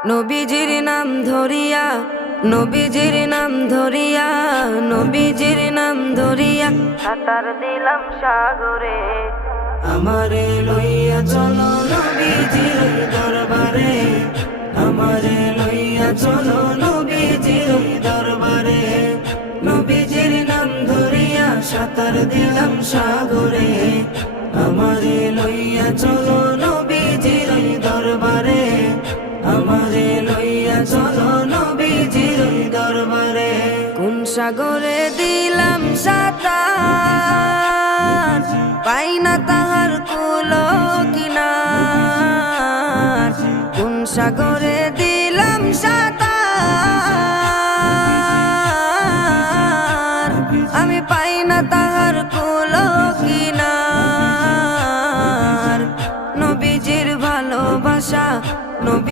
নবীজির নাম ধরিয়া, নবীজির নাম ধরিয়া, নবীজির নাম ধরিয়া সাঁতার দিলাম সাগরে। আমারে লইয়া চলো নবীজির দরবারে, আমারে লইয়া চলো নবীজির দরবারে। নবীজির নাম ধরিয়া সাঁতার দিলাম সাগরে। আমারে লইয়া চলো নবীজির দরবারে, আমারে লইয়া চলো নবীজির দরবারে। কোন সাগরে দিলাম সাঁতার, পাই না তাহার কুলো কিনার। কোন সাগরে দিলাম সাঁতার, আমি পাই না তাহার